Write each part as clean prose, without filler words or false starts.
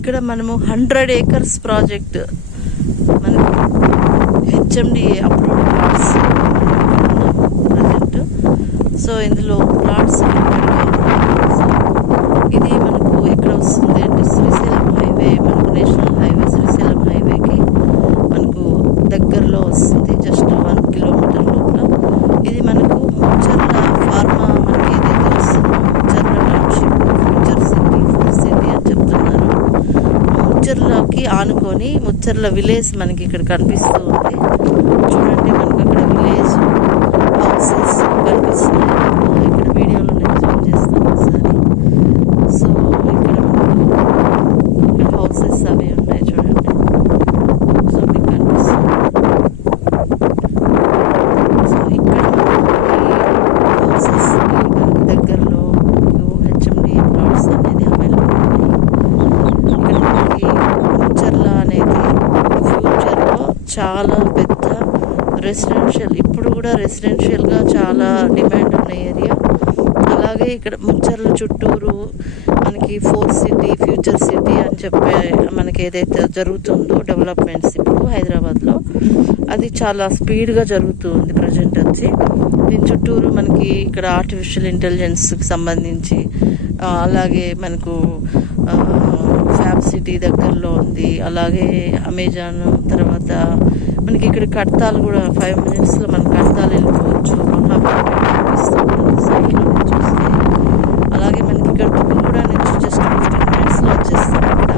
ఇక్కడ మనము 100 acres project మనకి HMD approved plots present. So ఇందులో ప్లాట్స్ ఇది మనకు ఎక్కడ వస్తుంది అంటే శ్రీశైలం హైవే, మనకు నేషనల్ హైవే శ్రీశైలం హైవేకి మనకు దగ్గరలో వస్తుంది, జస్ట్ 1 kilometer లోపల. ఇది మనకు ముచ్చర్ల ఫార్మా మనకి ఏదైతే వస్తుందో Mucherla township future city food city అని చెప్తున్నారు. ముచ్చర్లకి ఆనుకొని ముచ్చర్ల విలేజ్ మనకి ఇక్కడ కనిపిస్తూ ఉంది. చూడండి మనకు అక్కడ విలేజ్ హౌసెస్ కనిపిస్తున్నాయి. ఇక్కడ వీడియోలో నేను జూమ్ చేస్తాను ఒకసారి. సో ఇక్కడ మనకు హౌసెస్ అవి ఉన్నాయి చూడండి. సో మీకు కనిపిస్తుంది. సో ఇక్కడ హౌసెస్ దగ్గరలో హెచ్ఎండి ప్లాట్స్ అనేది అవైలబుల్ ఉన్నాయి. ఇక్కడ మనకి ముచ్చర్ల అనేది ఫ్యూచర్లో చాలా పెద్ద రెసిడెన్షియల్, ఇప్పుడు కూడా రెసిడెన్షియల్గా చాలా డిమాండ్ ఉన్న ఏరియా. అలాగే ఇక్కడ ముచ్చర్ల చుట్టూరు మనకి ఫోర్త్ సిటీ ఫ్యూచర్ సిటీ అని చెప్పే మనకి ఏదైతే జరుగుతుందో డెవలప్మెంట్స్ ఇప్పుడు హైదరాబాద్లో, అది చాలా స్పీడ్గా జరుగుతుంది ప్రజెంట్ వచ్చి. దీని చుట్టూరు మనకి ఇక్కడ ఆర్టిఫిషియల్ ఇంటెలిజెన్స్కి సంబంధించి, అలాగే మనకు ఫ్యాబ్ సిటీ దగ్గరలో ఉంది, అలాగే అమెజాన్, తర్వాత మనకి ఇక్కడ కడతాలు కూడా 5 minutesలో మన కడతాలు వెళ్ళిపోవచ్చు. సైడ్లో నుంచి చూస్తే అలాగే మనకి ఇక్కడ కూడా నుంచి జస్ట్ 15 minutesలో వచ్చేస్తాం. ఇక్కడ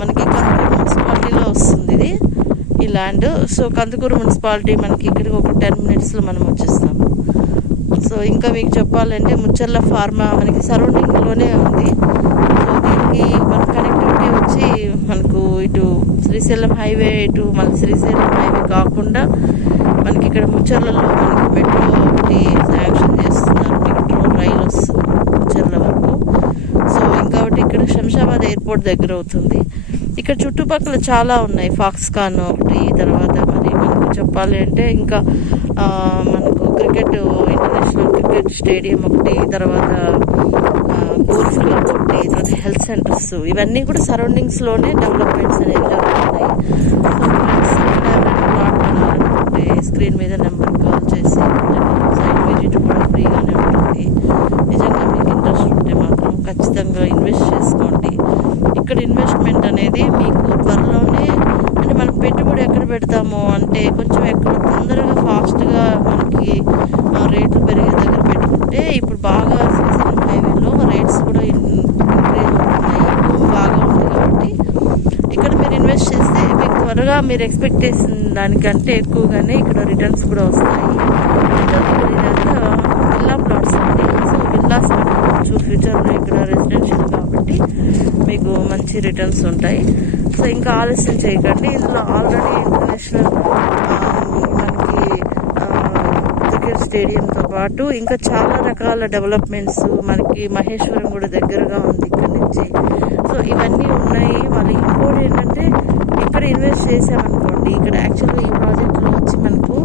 మనకి కందుకూరు మున్సిపాలిటీలో వస్తుంది ఇది ఈ ల్యాండ్. సో కందుకూరు మున్సిపాలిటీ మనకి ఇక్కడికి ఒక 10 minutesలో మనం వచ్చేస్తాము. సో ఇంకా మీకు చెప్పాలంటే ముచ్చర్ల ఫార్మా మనకి సరౌండింగ్లోనే ఉంది. సో దీనికి మన కనెక్టివిటీ వచ్చి మనకు ఇటు శ్రీశైలం హైవే, ఇటు మళ్ళీ శ్రీశైలం హైవే కాకుండా మనకి ఇక్కడ ముచ్చర్లలో మనకి మెట్రో ఒకటి శాంక్షన్ చేస్తున్నారు. మెట్రో రైలు వస్తుంది ముచ్చర్ల వరకు. సో ఇంకొకటి ఇక్కడ శంషాబాద్ ఎయిర్పోర్ట్ దగ్గర అవుతుంది. ఇక్కడ చుట్టుపక్కల చాలా ఉన్నాయి, ఫాక్స్కాన్ ఒకటి, తర్వాత మరి మనకు చెప్పాలి అంటే ఇంకా మనకు క్రికెట్ ఇంటర్నేషనల్ క్రికెట్ స్టేడియం ఒకటి, తర్వాత గోల్ఫ్ క్లబ్ ఒకటి, తర్వాత హెల్త్ సెంటర్స్, ఇవన్నీ కూడా సరౌండింగ్స్లోనే డెవలప్మెంట్స్ అనేవి జరుగుతున్నాయి. సో కొనాలనుకుంటే స్క్రీన్ మీద నెంబర్ కాల్ చేసి సైట్ విజిట్ కూడా ఫ్రీగానే ఉంటుంది. నిజంగా మీకు ఇంట్రెస్ట్ ఉంటే మాత్రం ఖచ్చితంగా ఇన్వెస్ట్ చేసుకోండి. ఇక్కడ ఇన్వెస్ట్మెంట్ అనేది మీకు త్వరలోనే, అంటే మనం పెట్టుబడి ఎక్కడ పెడతాము అంటే కొంచెం ఎక్కడ తొందరగా ఫాస్ట్గా మనకి రేట్లు పెరిగే దగ్గర పెట్టుకుంటే, ఇప్పుడు బాగా శ్రీశైలం హైవేలో రేట్స్ కూడా ఇంక్రీజ్ అవుతున్నాయి, బాగా ఉంది. కాబట్టి ఇక్కడ మీరు ఇన్వెస్ట్ చేస్తే మీకు త్వరగా మీరు ఎక్స్పెక్ట్ చేసిన దానికంటే ఎక్కువగానే ఇక్కడ రిటర్న్స్ కూడా వస్తాయి. ఇదంతా విల్లా ప్లాట్స్ అండి. సో విల్లాస్ కట్టుకోవచ్చు ఫ్యూచర్లో, ఇక్కడ రెసిడెన్షియల్ కాబట్టి మీకు మంచి రిటర్న్స్ ఉంటాయి. సో ఇంకా ఆలస్యం చేయకండి. ఇందులో ఆల్రెడీ ఇంటర్నేషనల్ మనకి క్రికెట్ స్టేడియంతో పాటు ఇంకా చాలా రకాల డెవలప్మెంట్స్, మనకి మహేశ్వరం కూడా దగ్గరగా ఉంది ఇక్కడ నుంచి. సో ఇవన్నీ ఉన్నాయి. మళ్ళీ ఇంకోటి ఏంటంటే ఇక్కడ ఇన్వెస్ట్ చేసామనుకోండి, ఇక్కడ యాక్చువల్గా ఈ ప్రాజెక్ట్లో వచ్చి మనకు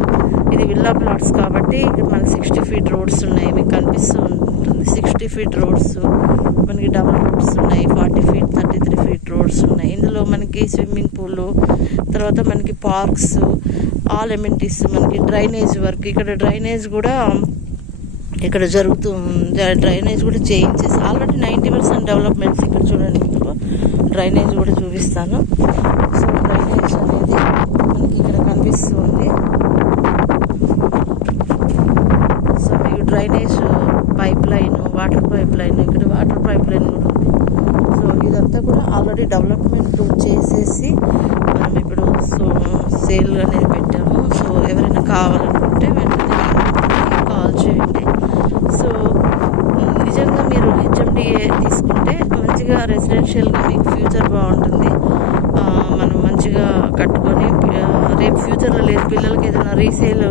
ఇది విల్లా ప్లాట్స్ కాబట్టి ఇక్కడ మనకి 60 feet రోడ్స్ ఉన్నాయి, మీకు కనిపిస్తూ ఉంటుంది. 60 feet రోడ్స్ మనకి డబుల్ రోడ్స్ ఉన్నాయి, 40 feet 33 feet రోడ్స్ ఉన్నాయి. ఇందులో మనకి స్విమ్మింగ్ పూల్, తర్వాత మనకి పార్క్స్, ఆల్ ఎమ్యూనిటీస్, మనకి డ్రైనేజ్ వర్క్, ఇక్కడ డ్రైనేజ్ కూడా ఇక్కడ జరుగుతుంది. డ్రైనేజ్ కూడా చేయించేసి ఆల్రెడీ 90% డెవలప్మెంట్స్. ఇక్కడ చూడండి, మీకు డ్రైనేజ్ కూడా చూపిస్తాను. సో డ్రైనేజ్ అనేది మనకి ఇక్కడ కనిపిస్తుంది. సో మీకు drainage pipe line, water pipe line, ఇక్కడ వాటర్ పైప్ లైన్ కూడా ఉంది. సో ఇదంతా కూడా ఆల్రెడీ డెవలప్మెంట్ చేసేసి మనం ఇప్పుడు సేల్ అనేది పెట్టాము. సో ఎవరైనా కావాలనుకుంటే వెంటనే కాల్ చేయండి. సో నిజంగా మీరు హెచ్ఎండిఏ తీసుకుంటే మంచిగా రెసిడెన్షియల్గా మీకు ఫ్యూచర్ బాగుంటుంది. మనం మంచిగా కట్టుకొని రేపు ఫ్యూచర్లో లేదు పిల్లలకి ఏదైనా రీసేల్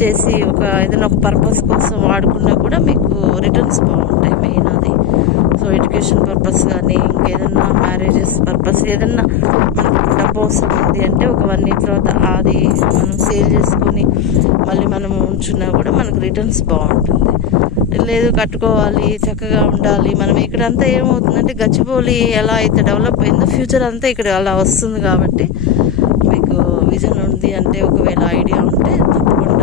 చేసి ఏదైనా ఒక పర్పస్ కోసం వాడుకున్నా కూడా మీకు రిటర్న్స్ బాగుంటాయి. మెయిన్ అది. సో ఎడ్యుకేషన్ పర్పస్ కానీ ఇంకేదన్నా మ్యారేజెస్ పర్పస్ ఏదన్నా మనకు డబ్బు అవసరం ఉంది అంటే ఒక 1 year తర్వాత అది మనం సేల్ చేసుకొని మళ్ళీ మనం ఉంచున్నా కూడా మనకు రిటర్న్స్ బాగుంటుంది. లేదు కట్టుకోవాలి, చక్కగా ఉండాలి. మనం ఇక్కడంతా ఏమవుతుందంటే గచ్చిబౌలి ఎలా అయితే డెవలప్ అయిందో ఫ్యూచర్ అంతా ఇక్కడ అలా వస్తుంది. కాబట్టి మీకు విజన్ ఉంది అంటే, ఒకవేళ ఐడియా ఉంటే తప్పకుండా